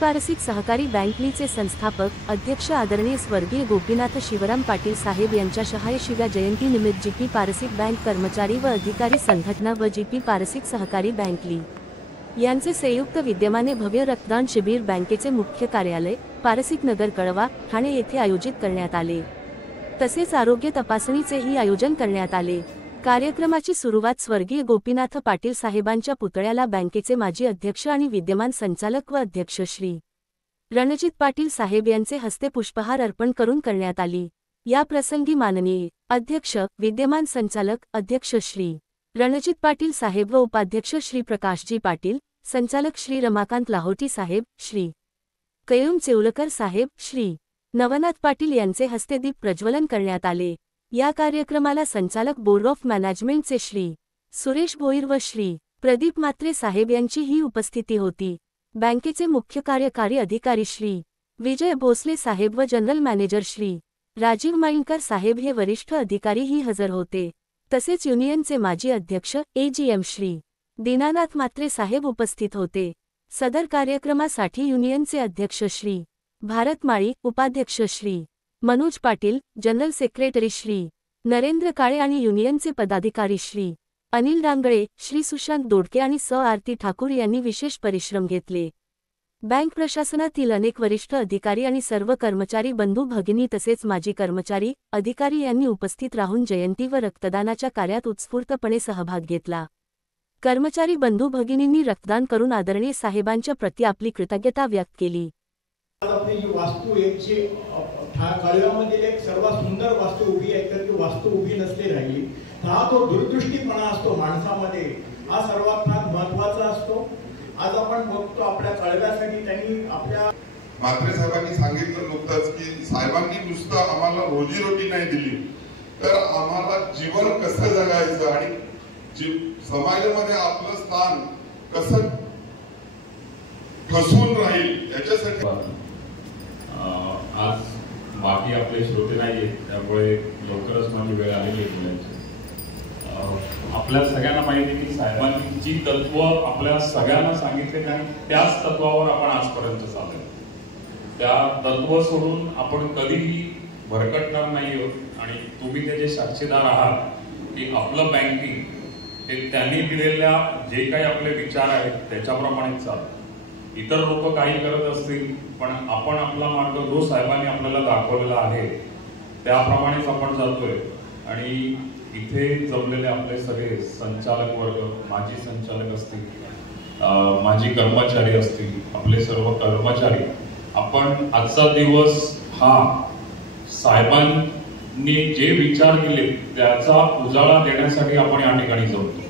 पारसिक सहकारी बँक लीचे संस्थापक अध्यक्ष आदरणीय स्वर्गीय गोपीनाथ शिवराम पाटील साहेब यांच्या 100व्या जयंतीनिमित्त जीपी पारसिक बँक कर्मचारी व अधिकारी संघटना व जीपी पारसिक सहकारी बँक ली यांचे संयुक्त विद्यमाने भव्य रक्तदान शिबिर बँकेचे मुख्य कार्यालय पारसिक नगर कळवा ठाणे येथे आयोजित करण्यात आले। तसेच आरोग्य तपासणीचेही आयोजन करण्यात आले। कार्यक्रमाची सुरुवात स्वर्गीय गोपीनाथ पाटील साहेबांच्या पुतळ्याला बँकेचे माजी अध्यक्ष आणि विद्यमान संचालक व अध्यक्ष श्री रणजित पाटील साहेब यांचे हस्ते पुष्पहार अर्पण करून करण्यात आली। या प्रसंगी माननीय अध्यक्ष विद्यमान संचालक अध्यक्ष श्री रणजित पाटील साहेब व उपाध्यक्ष श्री प्रकाशजी पाटील, संचालक श्री रमाकांत लाहोटी साहेब, श्री कय्यूम चेवलकर साहेब, श्री नवनाथ पाटील यांचे हस्ते दीप प्रज्वलन करण्यात आले। या कार्यक्रमाला संचालक बोर्ड ऑफ मॅनेजमेंटचे श्री सुरेश भोईर व श्री प्रदीप म्हात्रे साहेब यांचीही उपस्थिती होती। बँकेचे मुख्य कार्यकारी अधिकारी श्री विजय भोसले साहेब व जनरल मॅनेजर श्री राजीव माईंकर साहेब हे वरिष्ठ अधिकारीही हजर होते। तसेच युनियनचे माजी अध्यक्ष एजीएम श्री दीनानाथ म्हात्रे साहेब उपस्थित होते। सदर कार्यक्रमासाठी युनियनचे अध्यक्ष श्री भारत माळी, उपाध्यक्ष श्री मनोज पाटील, जनरल सेक्रेटरी श्री नरेंद्र काळे आणि युनियनचे पदाधिकारी श्री अनिल डांगळे, श्री सुशांत दोडके आणि स आरती ठाकूर यांनी विशेष परिश्रम घेतले। बँक प्रशासनातील अनेक वरिष्ठ अधिकारी आणि सर्व कर्मचारी बंधू भगिनी तसेच माजी कर्मचारी अधिकारी यांनी उपस्थित राहून जयंती व रक्तदानाच्या कार्यात उत्स्फूर्तपणे सहभाग घेतला। कर्मचारी बंधू भगिनींनी रक्तदान करून आदरणीय साहेबांच्या प्रती आपली कृतज्ञता व्यक्त केली। आपली जी वास्तू एकची कळव्यामध्ये एक सर्वात सुंदर वास्तू उभी आहे, तर ती वास्तू उभी नसली राहिली तर हा तो दूरदृष्टीपणा असतो माणसामध्ये, हा सर्वात फार महत्त्वाचा असतो। आज आपण बघतो आपल्या कळव्यासाठी त्यांनी आपल्या म्हात्रे साहेबांनी सांगितलं नुकतंच की साहेबांनी नुसतं आम्हाला रोजीरोटी नाही दिली तर आम्हाला जीवन कसं जगायचं आणि समाजामध्ये आपलं स्थान कसं ठसून राहील याच्यासाठी। आज बाकी आपले श्रोते नाहीये त्यामुळे लवकरच माझी वेळ आलेली आहे। आपल्या सगळ्यांना माहिती आहे की साहेबांनी जी तत्व आपल्या सगळ्यांना सांगितले आणि त्याच तत्वावर आपण आजपर्यंत चाललोय। त्या तत्व सोडून आपण कधीही भरकटणार नाही आहोत आणि तुम्ही त्याचे साक्षीदार आहात की आपलं बँकिंग हे त्यांनी दिलेल्या जे काही आपले विचार आहेत त्याच्याप्रमाणेच चालतं। इतर लोक काही करत असतील पण आपण आपला मार्ग जो साहेबांनी आपल्याला दाखवलेला आहे त्याप्रमाणेच आपण जातोय। आणि इथे जमलेले आपले सगळे संचालक वर्ग, माजी संचालक असतील, माजी कर्मचारी असतील, आपले सर्व कर्मचारी, आपण आजचा दिवस हा साहेबांनी जे विचार केले त्याचा उजाळा देण्यासाठी आपण या ठिकाणी जमतो।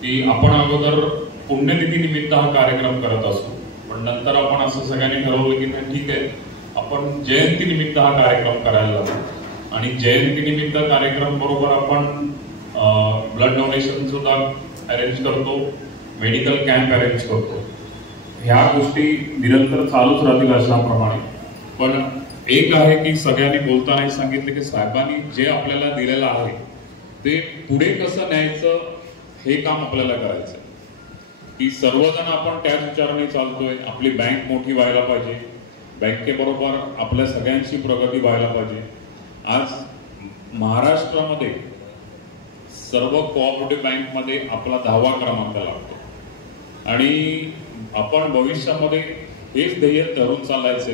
की आपण अगोदर पुण्यतिथी निमित्त हा कार्यक्रम करत असतो पण नंतर आपण असं सगळ्यांनी ठरवलं की नाही ठीक आहे आपण जयंती निमित्त हा कार्यक्रम करायला लागतो आणि जयंती निमित्त कार्यक्रम बरोबर आपण ब्लड डोनेशन सुद्धा अरेंज करतो, मेडिकल कॅम्प अरेंज करतो। ह्या गोष्टी निरंतर चालूच राहतील अशाप्रमाणे। पण एक आहे की सगळ्यांनी बोलताना सांगितले की साहेबांनी जे आपल्याला दिलेलं आहे ते पुढे कसं न्यायचं हे काम आपल्याला करायचं की सर्वजण आपण त्याच विचाराने चालतोय। आपली बँक मोठी व्हायला पाहिजे, बँकेबरोबर आपल्या सगळ्यांची प्रगती व्हायला पाहिजे। आज महाराष्ट्रामध्ये सर्व कोऑपरेटिव्ह बँकमध्ये आपला 10वा क्रमांक लागतो आणि आपण भविष्यामध्ये हेच ध्येय धरून चालायचे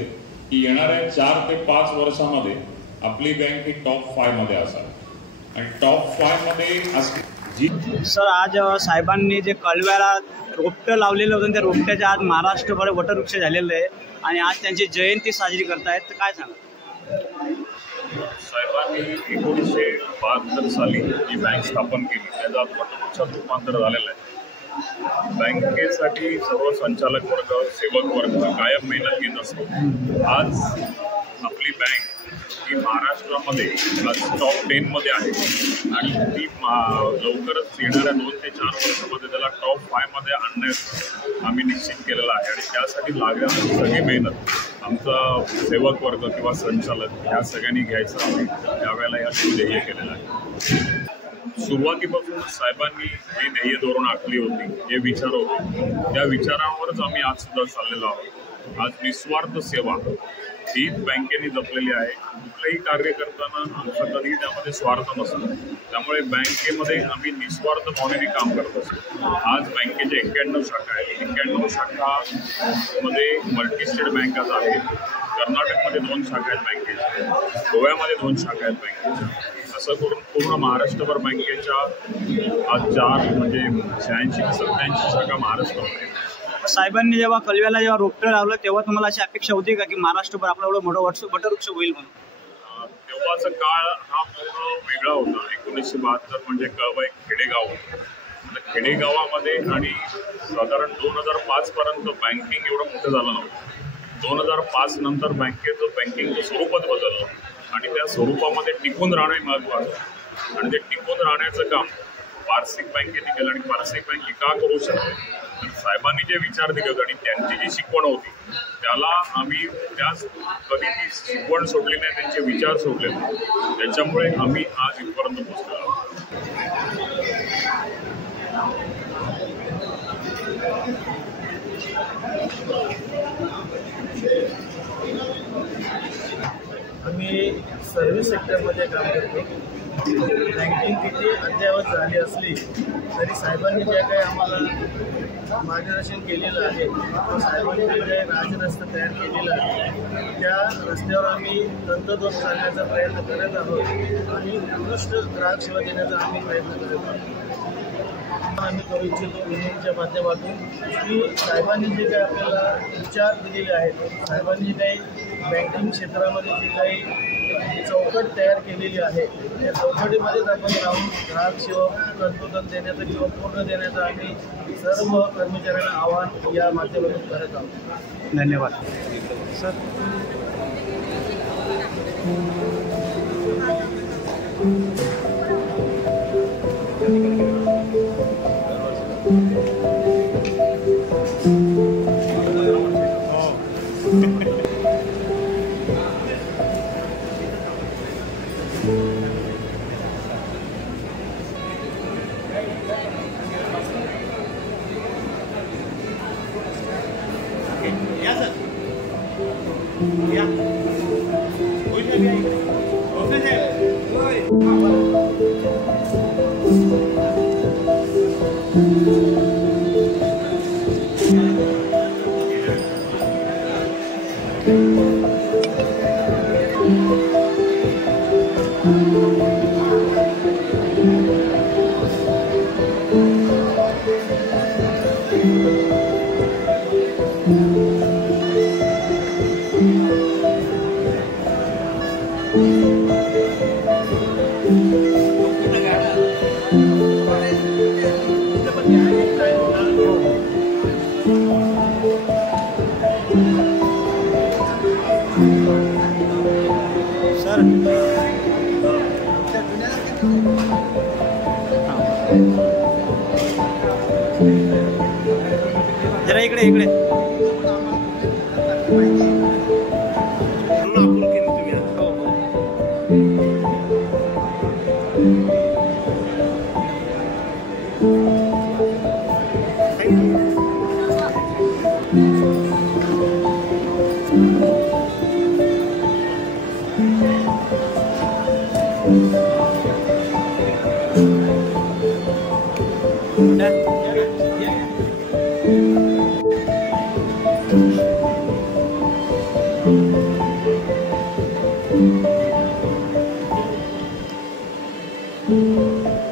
की येणाऱ्या 4 ते 5 वर्षामध्ये आपली बँक ही टॉप 5 मध्ये असावी आणि टॉप 5 मध्ये सर आज साहेबांनी जे कळव्याला रोपटं लावलेलं होतं त्या रोपट्याच्या आज महाराष्ट्रभर वटवृक्ष झालेलं आहे आणि आज त्यांची जयंती साजरी करतायत, तर काय सांगा? साहेबांनी 1972 साली जी बँक स्थापन केली त्याचा आज वटवृक्षात रूपांतर झालेलं आहे। बँकेसाठी सर्व संचालक वर्ग, सेवक वर्ग कायम मेहनत घेत असतो। आज आपली बँक ही महाराष्ट्रामध्ये आज टॉप 10 मध्ये आहे आणि ती लवकरच येणाऱ्या 2 ते 4 वर्षामध्ये त्याला टॉप 5 मध्ये आणण्यास आम्ही निश्चित केलेलं आहे आणि त्यासाठी लागणारी सगळी मेहनत आमचा सेवक वर्ग किंवा संचालक या सगळ्यांनी घ्यायचं आम्ही त्यावेळेला या ध्येय केलेलं आहे। सुरुवातीपासून साहेबांनी जी ध्येय धोरण आखली होती, जे विचार होते त्या विचारांवरच आम्ही आज सुद्धा चाललेलो आहोत। आज निस्वार्थ सेवा हीच बँकेने जपलेली आहे. कुठलंही कार्य करताना आमचा कधीही त्यामध्ये स्वार्थ नसतो. त्यामुळे बँकेमध्ये आम्ही निस्वार्थ भावनेने काम करत असतो. आज बँकेच्या 91 शाखा आहेत. 91 शाखामध्ये मल्टीस्टेट बँकाच आहेत. कर्नाटकमध्ये 2 शाखा आहेत बँकेच्या, गोव्यामध्ये 2 शाखा आहेत बँकेच्या. असं करून पूर्ण महाराष्ट्रभर बँकेच्या आज 4 म्हणजे 86 ते 87 शाखा महाराष्ट्रामध्ये. साहेबांनी जेव्हा कलव्याला जेव्हा रोपटं लावलं तेव्हा तुम्हाला अशी अपेक्षा होती का की महाराष्ट्रभर आपलं एवढं मोठं वटवृक्ष होईल म्हणून? तेव्हाचा काळ हा पूर्ण वेगळा होता. 1972 म्हणजे कळवा एक खेडेगाव होतं. आता खेडेगावामध्ये आणि साधारण 2005 पर्यंत बँकिंग एवढं मोठं झालं नव्हतं. 2005 नंतर बँकिंगचं स्वरूपच बदललं आणि त्या स्वरूपामध्ये टिकून राहणे महत्त्वाचं आणि ते टिकून राहण्याचं काम पारसिक बँकेने केलं. आणि पारसिक बँके का करू शकते? तर साहेबांनी जे विचार दिले होते आणि त्यांची जी शिकवण होती त्याला आम्ही कधी ती शिकवण सोडली नाही, त्यांचे विचार सोडले नाही. त्याच्यामुळे आम्ही आज इथपर्यंत पोहोचलो आहोत. आम्ही सर्व्हिस सेक्टरमध्ये काम करतो. बँकिंग किती अद्ययावत झाली असली तरी साहेबांनी जे काही आम्हाला मार्गदर्शन केलेलं आहे, साहेबांनी जे काही राजरस्ता तयार केलेला आहे त्या रस्त्यावर आम्ही तंतोतंत चालण्याचा प्रयत्न करत आहोत आणि उत्कृष्ट ग्राहक सेवा देण्याचा आम्ही प्रयत्न करत आहोत. आम्ही करू इच्छितो युनियनच्या माध्यमातून की साहेबांनी जे काही आपल्याला विचार दिलेले आहेत, साहेबांनी जे काही बँकिंग क्षेत्रामध्ये जे काही चौकट तयार केलेली आहे त्या चौकटीमध्येच आपण राहून ग्राहक सेवा तंतोतंत देण्याचं किंवा पूर्ण देण्याचं आम्ही सर्व कर्मचाऱ्यांना आवाहन या माध्यमातून करत आहोत. धन्यवाद सर. जरा इकडे Thank you.